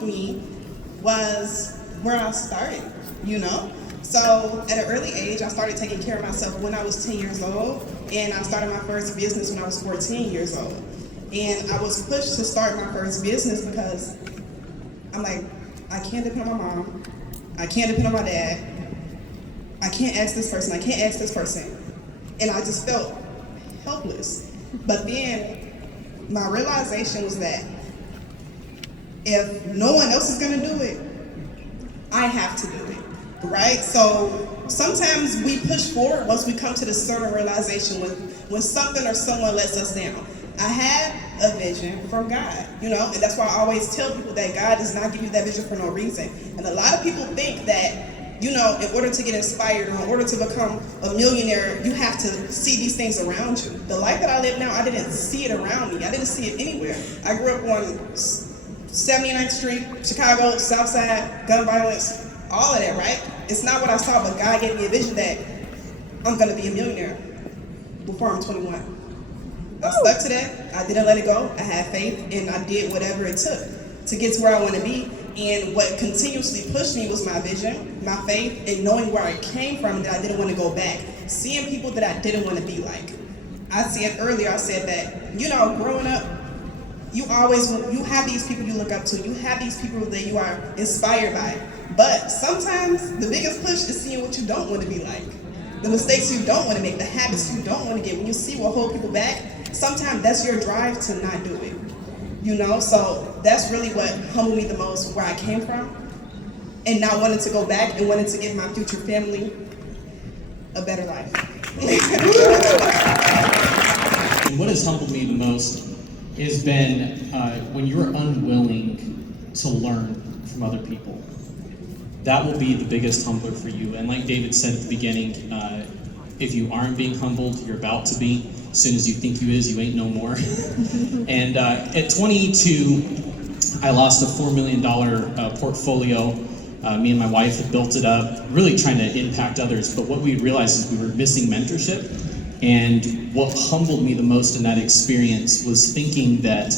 humbled me was where I started, you know? So at an early age, I started taking care of myself when I was 10 years old, and I started my first business when I was 14 years old. And I was pushed to start my first business because I'm like, I can't depend on my mom, I can't depend on my dad, I can't ask this person, I can't ask this person. And I just felt helpless. But then my realization was that if no one else is gonna do it, I have to do it, right? So sometimes we push forward once we come to the certain realization when something or someone lets us down. I had a vision from God, you know, and that's why I always tell people that God does not give you that vision for no reason. And a lot of people think that, you know, in order to get inspired or in order to become a millionaire, you have to see these things around you. The life that I live now, I didn't see it around me. I didn't see it anywhere. I grew up on 79th Street, Chicago, South Side, gun violence, all of that, right? It's not what I saw, but God gave me a vision that I'm gonna be a millionaire before I'm 21. I stuck to that. I didn't let it go. I had faith, and I did whatever it took to get to where I want to be. And what continuously pushed me was my vision, my faith, and knowing where I came from, that I didn't want to go back. Seeing people that I didn't want to be like. I said earlier, I said that, you know, growing up, you have these people you look up to. You have these people that you are inspired by. But sometimes the biggest push is seeing what you don't want to be like. The mistakes you don't want to make, the habits you don't want to get. When you see what hold people back, sometimes that's your drive to not do it. You know, so that's really what humbled me the most, where I came from, and now wanting to go back and wanting to give my future family a better life. And what has humbled me the most has been when you're unwilling to learn from other people. That will be the biggest humbler for you. And like David said at the beginning, if you aren't being humbled, you're about to be. As soon as you think you is, you ain't no more. And at 22, I lost a $4 million portfolio. Me and my wife had built it up, really trying to impact others. But what we realized is we were missing mentorship. And what humbled me the most in that experience was thinking that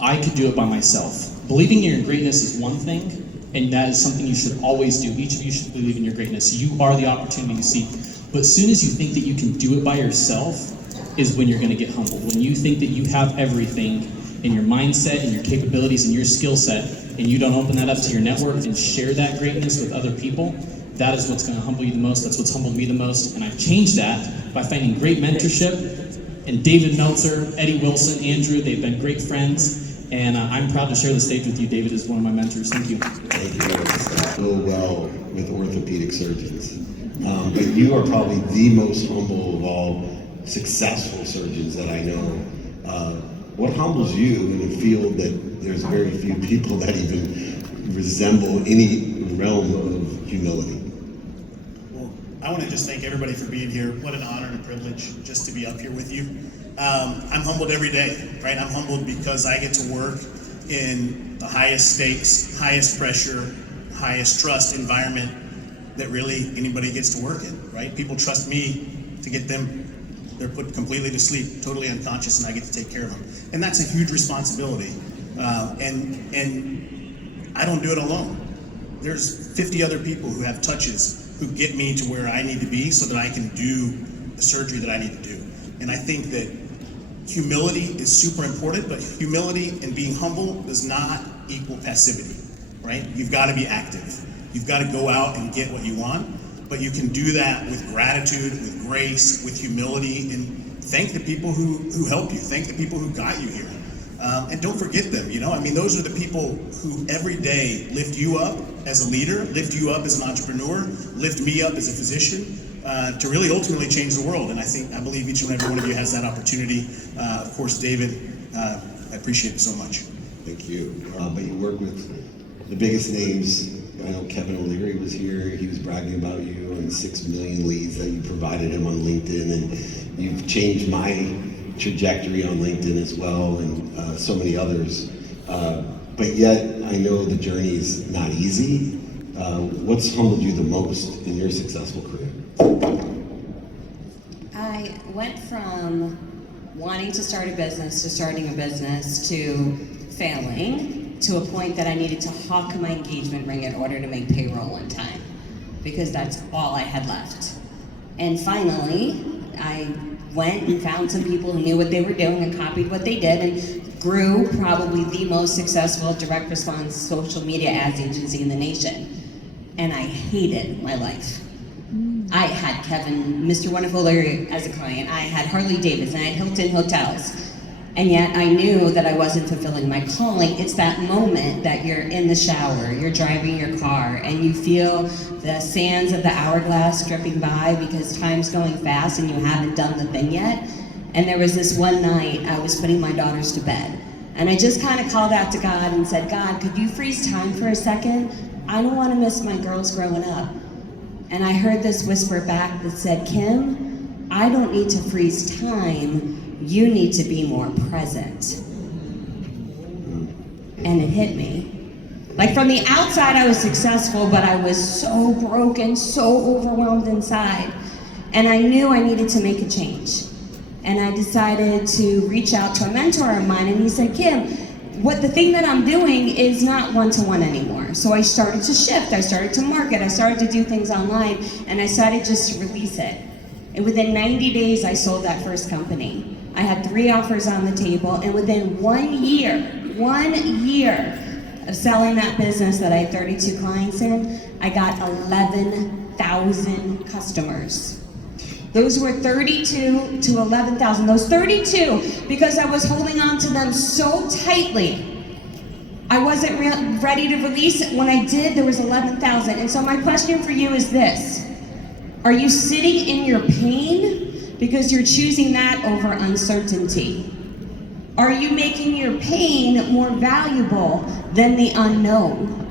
I could do it by myself. Believing in your greatness is one thing, and that is something you should always do. Each of you should believe in your greatness. You are the opportunity to see. But as soon as you think that you can do it by yourself is when you're going to get humbled. When you think that you have everything in your mindset and your capabilities and your skill set, and you don't open that up to your network and share that greatness with other people, that is what's going to humble you the most. That's what's humbled me the most. And I've changed that by finding great mentorship. And David Meltzer, Eddie Wilson, Andrew, they've been great friends. And I'm proud to share the stage with you. David is one of my mentors. Thank you. Thank you. Go well with orthopedic surgeons. But you are probably the most humble of all successful surgeons that I know. What humbles you in a field that there's very few people that even resemble any realm of humility? Well, I want to just thank everybody for being here. What an honor and a privilege just to be up here with you. I'm humbled every day, right? I'm humbled because I get to work in the highest stakes, highest pressure, highest trust environment that really anybody gets to work in, right? People trust me to get them, they're put completely to sleep, totally unconscious, and I get to take care of them. And that's a huge responsibility. And I don't do it alone. There's 50 other people who have touches who get me to where I need to be so that I can do the surgery that I need to do. And I think that humility is super important, but humility and being humble does not equal passivity, right? You've got to be active. You've got to go out and get what you want, but you can do that with gratitude, with grace, with humility, and thank the people who helped you, thank the people who got you here. And don't forget them, you know? I mean, those are the people who every day lift you up as a leader, lift you up as an entrepreneur, lift me up as a physician, to really ultimately change the world. And I believe each and every one of you has that opportunity. Of course, David, I appreciate it so much. Thank you. But you work with the biggest names. I know Kevin O'Leary was here. He was bragging about you and 6 million leads that you provided him on LinkedIn. And you've changed my trajectory on LinkedIn as well, and so many others. But yet, I know the journey is not easy. What's humbled you the most in your successful career? I went from wanting to start a business to starting a business to failing to a point that I needed to hawk my engagement ring in order to make payroll on time, because that's all I had left. And finally, I went and found some people who knew what they were doing and copied what they did, and grew probably the most successful direct response social media ads agency in the nation. And I hated my life. I had Kevin, Mr. Wonderful Larry as a client. I had Harley Davidson, I had Hilton Hotels. And yet I knew that I wasn't fulfilling my calling. It's that moment that you're in the shower, you're driving your car, and you feel the sands of the hourglass dripping by because time's going fast and you haven't done the thing yet. And there was this one night I was putting my daughters to bed. And I just kind of called out to God and said, God, could you freeze time for a second? I don't want to miss my girls growing up. And I heard this whisper back that said, Kim, I don't need to freeze time. You need to be more present. And it hit me. Like, from the outside, I was successful, but I was so broken, so overwhelmed inside. And I knew I needed to make a change. And I decided to reach out to a mentor of mine, and he said, Kim, the thing that I'm doing is not one-to-one anymore. So I started to shift, I started to market, I started to do things online, and I decided just to release it. And within 90 days, I sold that first company. I had 3 offers on the table, and within 1 year of selling that business that I had 32 clients in, I got 11,000 customers. Those were 32 to 11,000. Those 32, because I was holding on to them so tightly. I wasn't ready to release it. When I did, there was 11,000. And so my question for you is this. Are you sitting in your pain because you're choosing that over uncertainty? Are you making your pain more valuable than the unknown?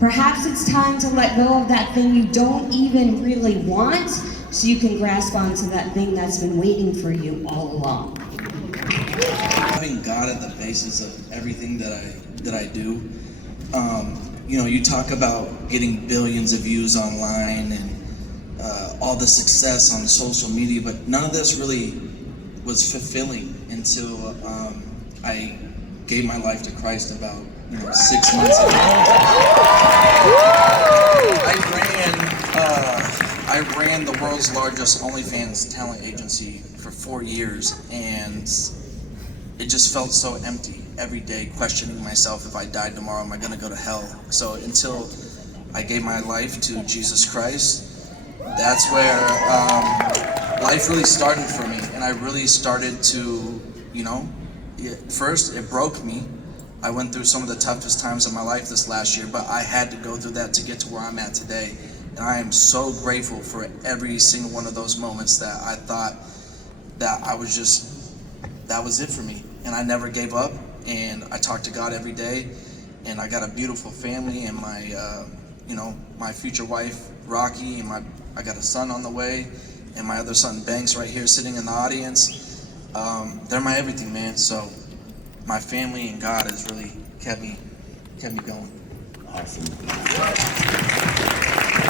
Perhaps it's time to let go of that thing you don't even really want, so you can grasp onto that thing that's been waiting for you all along. Having God at the basis of everything that I do, you talk about getting billions of views online and all the success on social media, but none of this really was fulfilling until I gave my life to Christ about 6 months ago. I ran the world's largest OnlyFans talent agency for 4 years, and it just felt so empty every day, questioning myself, if I died tomorrow, am I going to go to hell? So until I gave my life to Jesus Christ, that's where life really started for me. And I really started to, first it broke me. I went through some of the toughest times of my life this last year, but I had to go through that to get to where I'm at today. And I am so grateful for every single one of those moments that I thought that that was it for me. And I never gave up, and I talked to God every day, and I got a beautiful family, and my future wife, Rocky, and I got a son on the way, and my other son, Banks, right here sitting in the audience. They're my everything, man. So my family and God has really kept me going. Awesome.